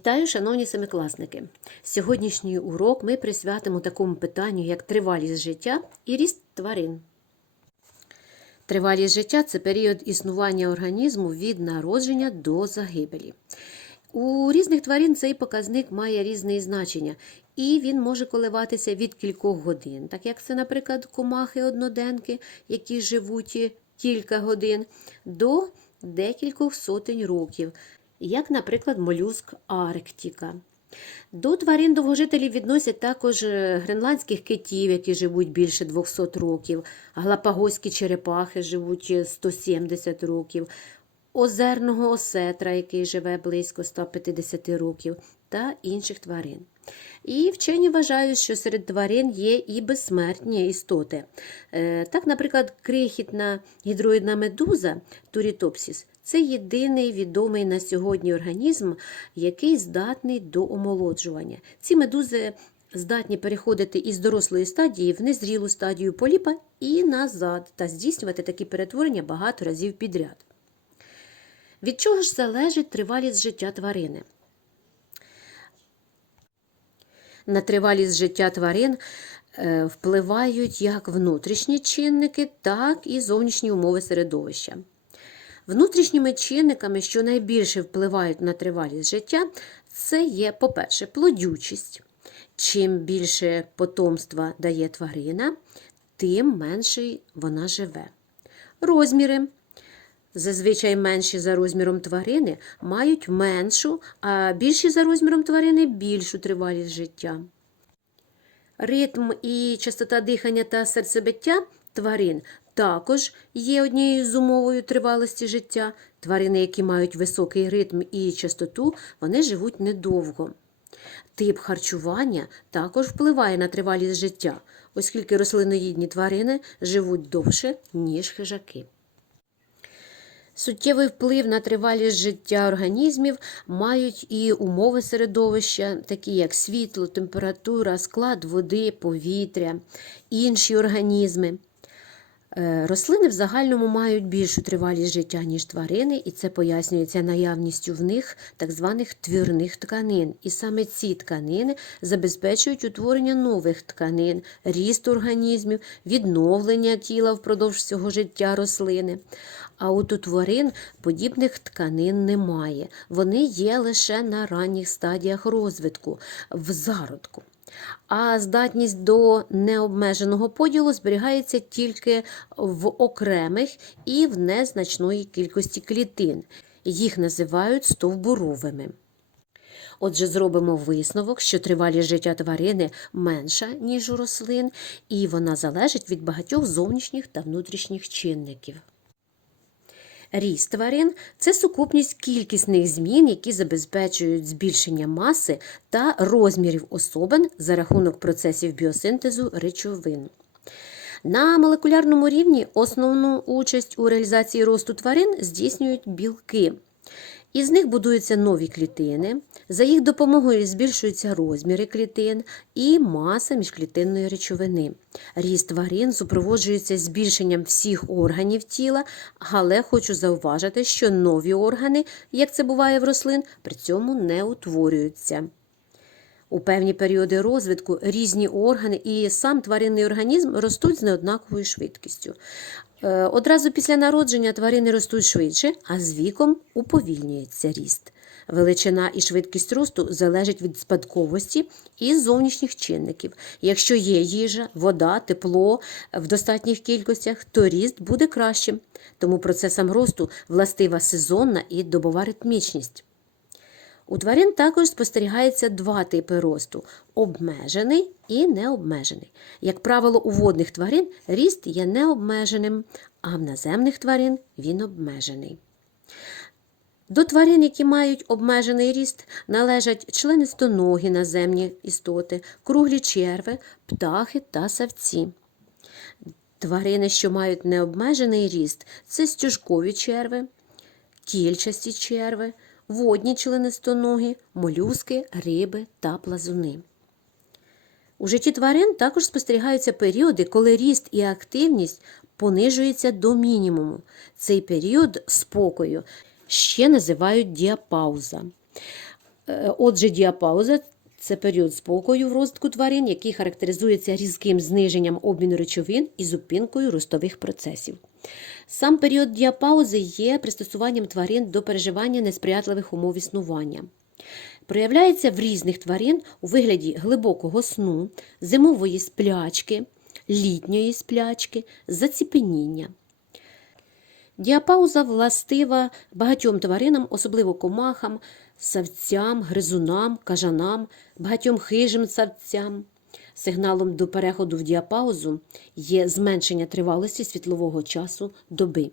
Вітаю, шановні семикласники! Сьогоднішній урок ми присвятимо такому питанню, як тривалість життя і ріст тварин. Тривалість життя це період існування організму від народження до загибелі. У різних тварин цей показник має різне значення, і він може коливатися від кількох годин, так як це, наприклад, комахи одноденки, які живуть кілька годин, до декількох сотень років, як, наприклад, молюск Арктика. До тварин довгожителів відносять також е, гренландських китів, які живуть більше 200 років, галапагоські черепахи живуть е, 170 років, озерного осетра, який живе близько 150 років, та інших тварин. І вчені вважають, що серед тварин є і безсмертні істоти. Е, Так, наприклад, крихітна гідроїдна медуза Турітопсіс це єдиний відомий на сьогодні організм, який здатний до омолоджування. Ці медузи здатні переходити із дорослої стадії в незрілу стадію поліпа і назад та здійснювати такі перетворення багато разів підряд. Від чого ж залежить тривалість життя тварини? На тривалість життя тварин е, впливають як внутрішні чинники, так і зовнішні умови середовища. Внутрішніми чинниками, що найбільше впливають на тривалість життя, це є, по-перше, плодючість. Чим більше потомства дає тварина, тим менше вона живе. Розміри. Зазвичай менші за розміром тварини мають меншу, а більші за розміром тварини більшу тривалість життя. Ритм і частота дихання та серцебиття тварин також є однією з умовою тривалості життя. Тварини, які мають високий ритм і частоту, вони живуть недовго. Тип харчування також впливає на тривалість життя, оскільки рослиноїдні тварини живуть довше, ніж хижаки. Суттєвий вплив на тривалість життя організмів мають і умови середовища, такі як світло, температура, склад води, повітря, інші організми. Е, Рослини в загальному мають більшу тривалість життя, ніж тварини, і це пояснюється наявністю в них так званих твірних тканин. І саме ці тканини забезпечують утворення нових тканин, ріст організмів, відновлення тіла впродовж всього життя рослини. А от у тварин подібних тканин немає. Вони є лише на ранніх стадіях розвитку, в зародку. А здатність до необмеженого поділу зберігається тільки в окремих і в незначної кількості клітин. Їх називають стовбуровими. Отже, зробимо висновок, що тривалість життя тварини менша, ніж у рослин, і вона залежить від багатьох зовнішніх та внутрішніх чинників. Ріст тварин це сукупність кількісних змін, які забезпечують збільшення маси та розмірів особин за рахунок процесів біосинтезу речовин. На молекулярному рівні основну участь у реалізації росту тварин здійснюють білки. Із них будуються нові клітини, за їх допомогою збільшуються розміри клітин і маса міжклітинної речовини. Ріст тварин супроводжується збільшенням всіх органів тіла, але хочу зауважити, що нові органи, як це буває в рослин, при цьому не утворюються. У певні періоди розвитку різні органи і сам тваринний організм ростуть з неоднаковою швидкістю. Е, Одразу після народження тварини ростуть швидше, а з віком уповільнюється ріст. Величина і швидкість росту залежать від спадковості і зовнішніх чинників. Якщо є їжа, вода, тепло в достатніх кількостях, то ріст буде кращим. Тому процесам росту властива сезонна і добова ритмічність. У тварин також спостерігається два типи росту обмежений і необмежений. Як правило, у водних тварин ріст є необмеженим, а в наземних тварин він обмежений. До тварин, які мають обмежений ріст, належать членистоногі наземні істоти, круглі черви, птахи та савці. Тварини, що мають необмежений ріст, це стюжкові черви, кільчасті черви, водні членистоногі, молюски, риби та плазуни. У житті тварин також спостерігаються періоди, коли ріст і активність понижуються до мінімуму. Цей період спокою ще називають діапауза. Е, Отже, діапауза це період спокою в розвитку тварин, який характеризується різким зниженням обміну речовин і зупинкою ростових процесів. Сам період діапаузи є пристосуванням тварин до переживання несприятливих умов існування. Проявляється в різних тварин у вигляді глибокого сну, зимової сплячки, літньої сплячки, заціпеніння. Діапауза властива багатьом тваринам, особливо комахам, савцям, гризунам, кажанам, багатьом хижим савцям. Сигналом до переходу в діапаузу є зменшення тривалості світлового часу доби.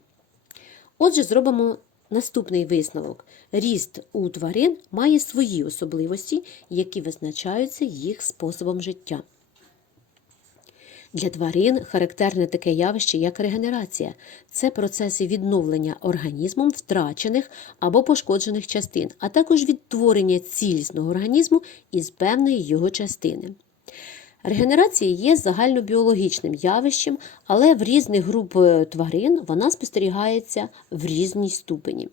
Отже, зробимо наступний висновок. Ріст у тварин має свої особливості, які визначаються їх способом життя. Для тварин характерне таке явище, як регенерація. Це процеси відновлення організмом втрачених або пошкоджених частин, а також відтворення цілісного організму із певної його частини. Регенерація є загальнобіологічним явищем, але в різних груп е, тварин вона спостерігається в різній ступені.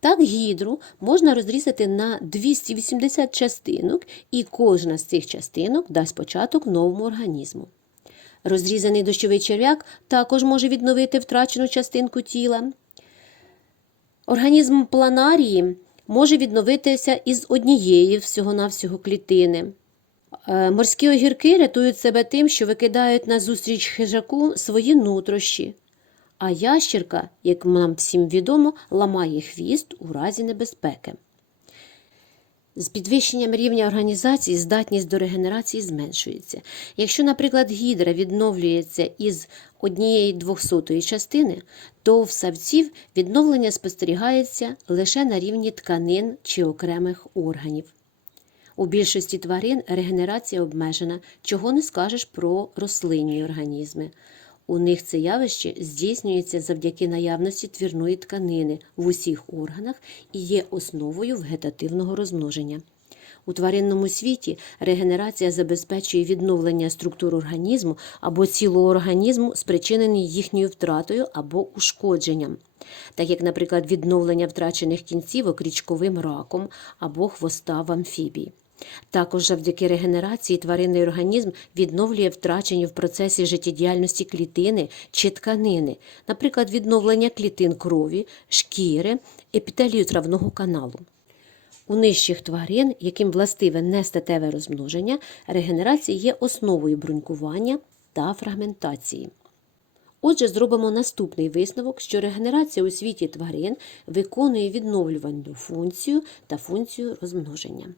Так, гідру можна розрізати на 280 частинок, і кожна з цих частинок дасть початок новому організму. Розрізаний дощовий черв'як також може відновити втрачену частинку тіла. Організм планарії може відновитися із однієї всього-навсього клітини. Е, Морські огірки рятують себе тим, що викидають назустріч хижаку свої нутрощі. А ящірка, як нам всім відомо, ламає хвіст у разі небезпеки. З підвищенням рівня організації здатність до регенерації зменшується. Якщо, наприклад, гідра відновлюється із однієї двохсотої частини, то в савців відновлення спостерігається лише на рівні тканин чи окремих органів. У більшості тварин регенерація обмежена, чого не скажеш про рослинні організми. У них це явище здійснюється завдяки наявності твірної тканини в усіх органах і є основою вегетативного розмноження. У тваринному світі регенерація забезпечує відновлення структур організму або цілого організму, спричинений їхньою втратою або ушкодженням, так як, наприклад, відновлення втрачених кінцівок річковим раком або хвоста в амфібії. Також завдяки регенерації тваринний організм відновлює втрачені в процесі життєдіяльності клітини чи тканини, наприклад, відновлення клітин крові, шкіри, епітелію травного каналу. У нижчих тварин, яким властиве нестатеве розмноження, регенерація є основою брунькування та фрагментації. Отже, зробимо наступний висновок, що регенерація у світі тварин виконує відновлювальну функцію та функцію розмноження.